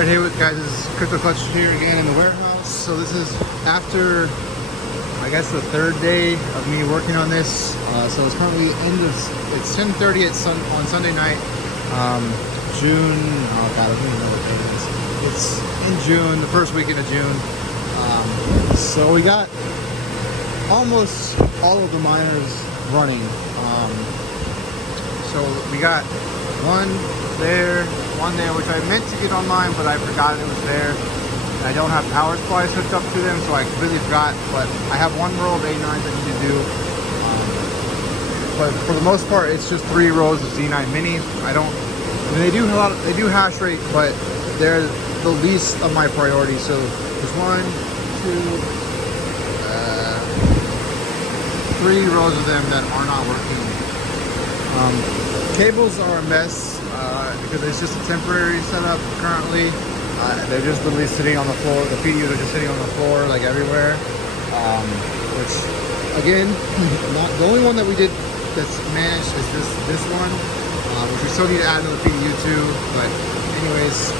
Alright, hey guys, this is Crypto Clutch here again in the warehouse. So this is after, I guess, the third day of me working on this. So it's currently it's 10:30 on Sunday night, June, oh god, I don't even know what day it is. It's in June, the first weekend of June. So we got almost all of the miners running. So we got one there, which I meant to get online, but I forgot it was there. I don't have power supplies hooked up to them, so I completely forgot. But I have one row of A9s I need to do. But for the most part, it's just 3 rows of Z9 minis. They do hash rate, but they're the least of my priorities. So there's 1, 2, 3 rows of them that are not working. Cables are a mess because it's just a temporary setup currently. They're just literally sitting on the floor. The PDUs are just sitting on the floor like everywhere. Which, again, the only one that we did that's managed is this one, which we still need to add another PDU to. But anyways,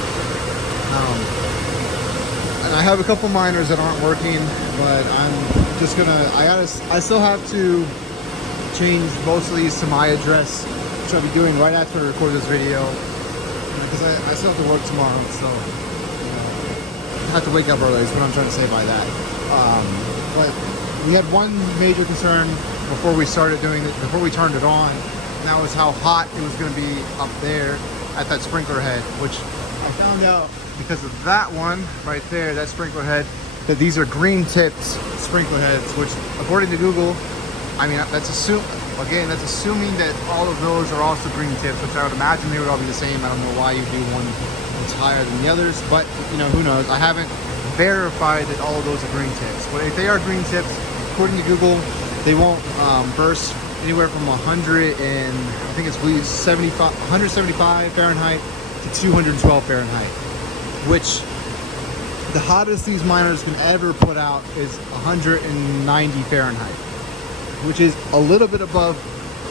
and I have a couple miners that aren't working, but I'm just gonna. I still have to change most of these to my address, which I'll be doing right after I record this video, because I still have to work tomorrow, so I have to wake up early is what I'm trying to say by that. But we had one major concern before we started doing it, before we turned it on, and that was how hot it was going to be up there at that sprinkler head, which I found out because of that one right there, that sprinkler head, that these are green tipped sprinkler heads, which according to Google, I mean, that's assuming that all of those are also green tips, which I would imagine they would all be the same. I don't know why you do one that's higher than the others, but you know, who knows? I haven't verified that all of those are green tips. But if they are green tips, according to Google, they won't burst anywhere from 175 Fahrenheit to 212 Fahrenheit, which the hottest these miners can ever put out is 190 Fahrenheit. Which is a little bit above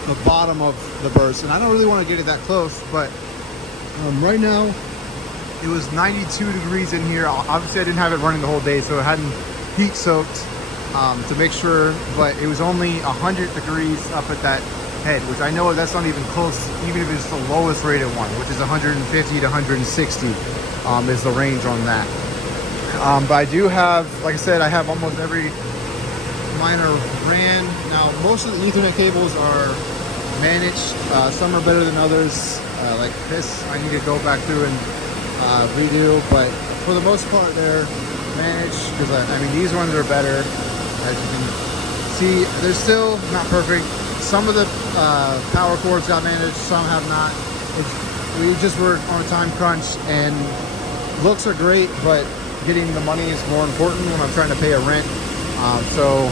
the bottom of the burst. And I don't really want to get it that close, but right now it was 92 degrees in here. Obviously I didn't have it running the whole day, so it hadn't heat soaked to make sure, but it was only 100 degrees up at that head, which I know that's not even close, even if it's the lowest rated one, which is 150 to 160 is the range on that. But I do have, like I said, I have almost every miner ran. Now most of the Ethernet cables are managed. Some are better than others. Like this, I need to go back through and redo, but for the most part they're managed, because I mean these ones are better. As you can see, they're still not perfect. Some of the power cords got managed, some have not. We just were on a time crunch, and looks are great, but getting the money is more important when I'm trying to pay a rent. So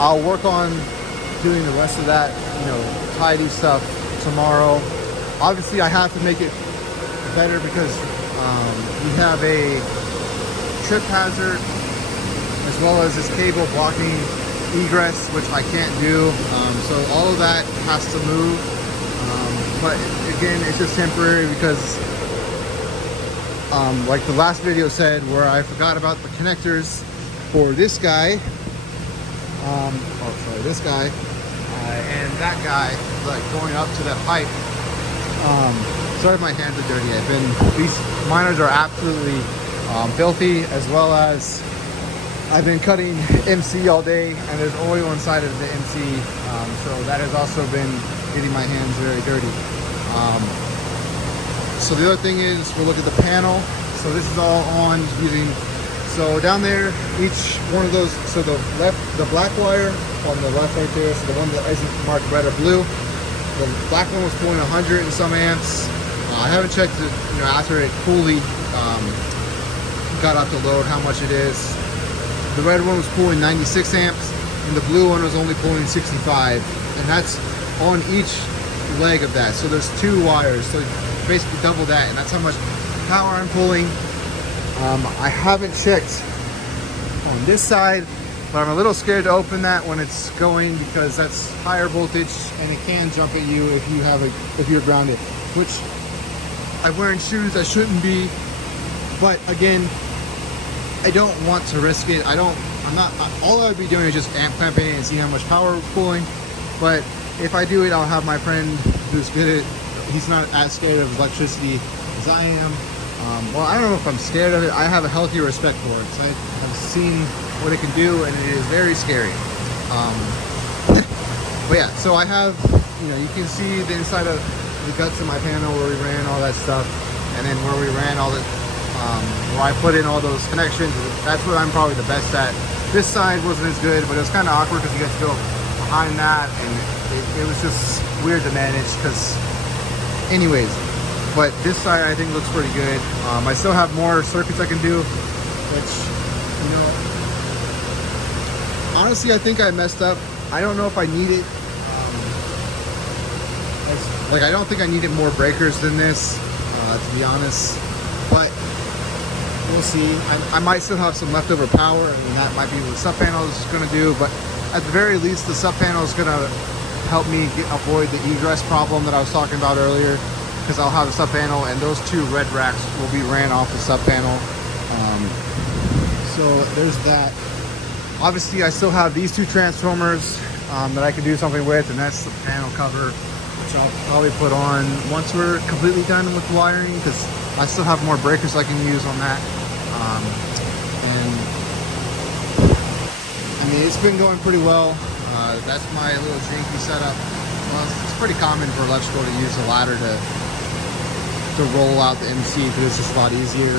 I'll work on doing the rest of that, you know, tidy stuff tomorrow. Obviously I have to make it better because we have a trip hazard, as well as this cable blocking egress, which I can't do. So all of that has to move. But again, it's just temporary because like the last video said, where I forgot about the connectors for this guy, this guy, and that guy, like going up to that pipe. Sorry, my hands are dirty. These miners are absolutely filthy, as well as I've been cutting MC all day, and there's oil inside of the MC, so that has also been getting my hands very dirty. So the other thing is, we'll look at the panel. So this is all on using. So down there, each one of those, so the black wire on the left right there, so the one that isn't marked red or blue, the black one was pulling 100 and some amps. I haven't checked it, you know, after it fully got out to load how much it is. The red one was pulling 96 amps, and the blue one was only pulling 65, and that's on each leg of that. So there's 2 wires, so basically double that, and that's how much power I'm pulling. I haven't checked on this side, but I'm a little scared to open that when it's going, because that's higher voltage and it can jump at you if you're grounded, which I'm wearing shoes that shouldn't be But again, I don't want to risk it. I'm not, all I would be doing is just amp clamping it and seeing how much power we're pulling. But if I do it, I'll have my friend who's good at, he's not as scared of electricity as I am. Well, I don't know if I'm scared of it. I have a healthy respect for it. So I've seen what it can do, and it is very scary. But yeah, so I have, you can see the inside of the guts of my panel where we ran all that stuff, and then where we ran all the, where I put in all those connections. That's what I'm probably the best at. This side wasn't as good, but it was kind of awkward because you get to go behind that, and it was just weird to manage. Because, anyways, but this side I think looks pretty good. I still have more circuits I can do, which, honestly, I think I messed up. I don't know if I need it. I don't think I needed more breakers than this, to be honest. But we'll see. I might still have some leftover power, and that might be what the sub panel is going to do. But at the very least, the sub panel is going to help me avoid the egress problem that I was talking about earlier, because I'll have a sub panel, and those two red racks will be ran off the sub panel. So there's that. Obviously, I still have these two transformers that I can do something with, and that's the panel cover, which I'll probably put on once we're completely done with wiring, because I still have more breakers I can use on that. And I mean, it's been going pretty well. That's my little janky setup. Well, it's pretty common for electrical to use a ladder to roll out the MC, because it's just a lot easier.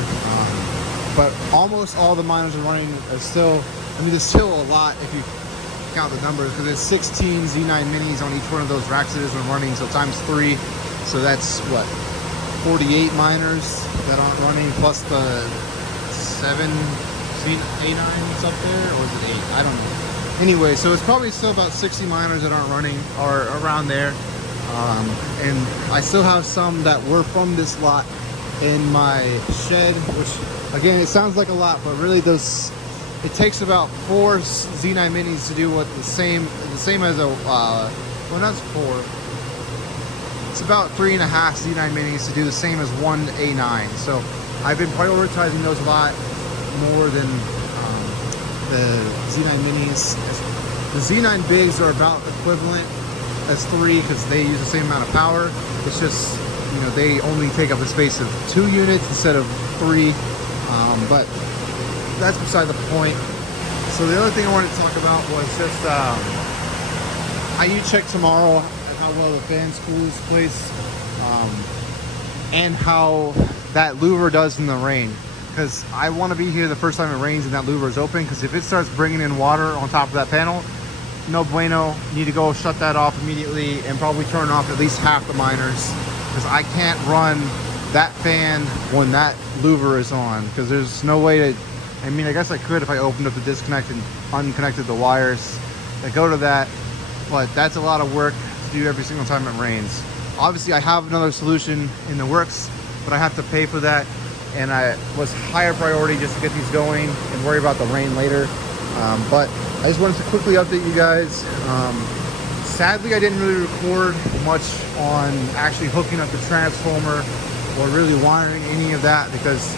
But almost all the miners are running are still, I mean, there's still a lot if you count the numbers, because there's 16 Z9 minis on each one of those racks that isn't running, so times 3. So that's what, 48 miners that aren't running, plus the 7 A9s up there, or is it 8? I don't know. Anyway, so it's probably still about 60 miners that aren't running, or around there. And I still have some that were from this lot in my shed, which again, it sounds like a lot, but really it takes about 4 Z9 minis to do what the same as a, well, that's 4. It's about 3.5 Z9 minis to do the same as one A9. So I've been prioritizing those a lot more than the Z9 minis. The Z9 bigs are about equivalent as 3, because they use the same amount of power. It's just, they only take up the space of 2 units instead of 3. But that's beside the point. So the other thing I wanted to talk about was just how you check tomorrow how well the fan cools this place, and how that louver does in the rain. Because I want to be here the first time it rains and that louver is open, because if it starts bringing in water on top of that panel, no bueno. You need to go shut that off immediately, and probably turn off at least half the miners, because I can't run that fan when that louver is on, because there's no way to, I mean, I guess I could if I opened up the disconnect and unconnected the wires that go to that, but that's a lot of work to do every single time it rains. Obviously, I have another solution in the works, but I have to pay for that, and I was higher priority just to get these going and worry about the rain later. But I just wanted to quickly update you guys. Sadly, I didn't really record much on actually hooking up the transformer or really wiring any of that, because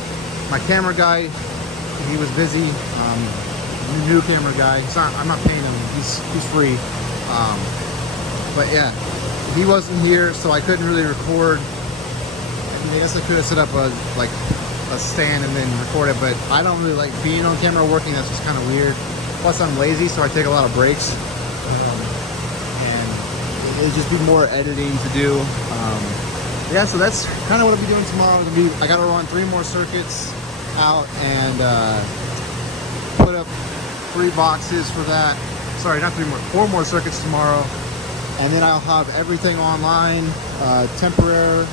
my camera guy, he was busy. The new camera guy, I'm not paying him, he's free. But yeah, he wasn't here, so I couldn't really record. I mean, I guess I could have set up a stand and then record it, but I don't really like being on camera working. That's just kind of weird. Plus, I'm lazy, so I take a lot of breaks, and it'll just be more editing to do. Yeah, so that's kind of what I'll be doing tomorrow. I got to run 3 more circuits out and put up 3 boxes for that. Sorry, not 3 more, 4 more circuits tomorrow, and then I'll have everything online, temporary.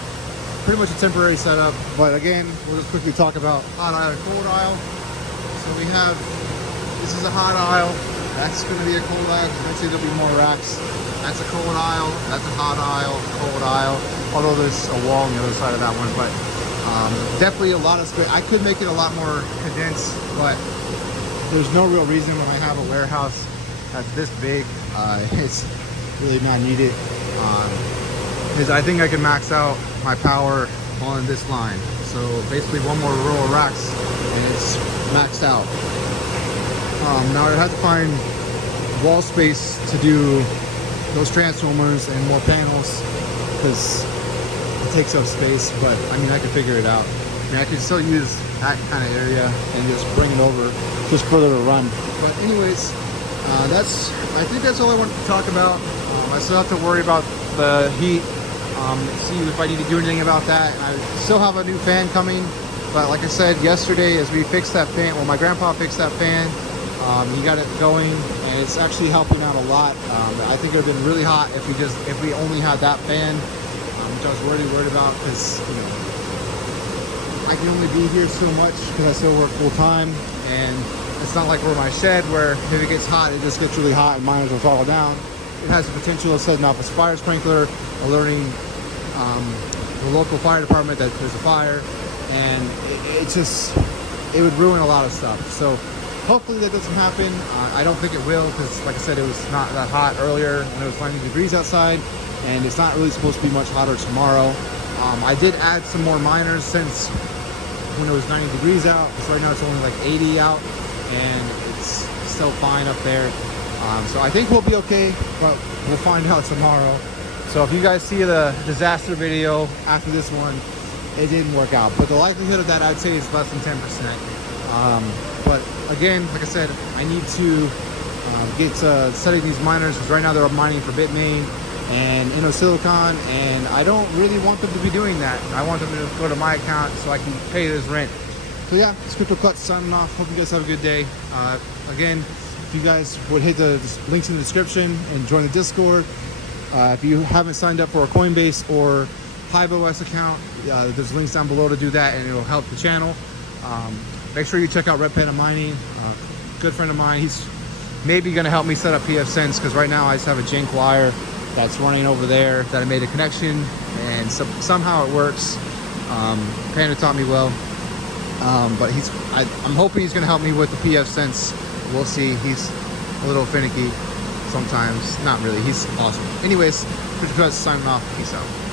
Pretty much a temporary setup, but again, we'll just quickly talk about hot aisle and cold aisle. So we have, this is a hot aisle, that's going to be a cold aisle, because eventually there'll be more racks. That's a cold aisle, that's a hot aisle, cold aisle, although there's a wall on the other side of that one, but definitely a lot of space. I could make it a lot more condensed, but there's no real reason when I have a warehouse that's this big. It's really not needed. Because I think I can max out my power on this line. So basically one more row of racks and it's maxed out. Now I had to find wall space to do those transformers and more panels because it takes up space, but I mean I can figure it out. I mean I can still use that kind of area and just bring it over just further to run. But anyways, I think that's all I wanted to talk about. I still have to worry about the heat, see if I need to do anything about that. I still have a new fan coming, but like I said yesterday, as we fixed that fan, well, my grandpa fixed that fan. He got it going, and it's actually helping out a lot. I think it would have been really hot if we only had that fan, which I was really worried about because I can only be here so much because I still work full time, and it's not like we're in my shed where if it gets hot, it just gets really hot and miners will fall down. It has the potential of setting off a fire sprinkler, alerting the local fire department that there's a fire, and it would ruin a lot of stuff. So hopefully that doesn't happen. I don't think it will because, like I said, it was not that hot earlier when it was 90 degrees outside, and it's not really supposed to be much hotter tomorrow. I did add some more miners since when it was 90 degrees out, because right now it's only like 80 out, and it's still fine up there. So I think we'll be okay, but we'll find out tomorrow. So if you guys see the disaster video after this one, it didn't work out. But the likelihood of that, I'd say, is less than 10%. But again, like I said, I need to get setting these miners, because right now they're mining for Bitmain and InnoSilicon, and I don't really want them to be doing that. I want them to go to my account so I can pay this rent. So yeah, it's CryptoClutch signing off. Hope you guys have a good day. Again, if you guys would hit the links in the description and join the Discord. If you haven't signed up for a Coinbase or HiveOS account, there's links down below to do that, and it will help the channel. Make sure you check out Red Panda Mining. Good friend of mine. He's maybe going to help me set up pfSense, because right now I just have a jank wire that's running over there that I made a connection, and somehow it works. Panda taught me well, but I'm hoping he's going to help me with the pfSense. We'll see. He's a little finicky sometimes. Not really. He's awesome. Anyways, CryptoClutch signing off. Peace out.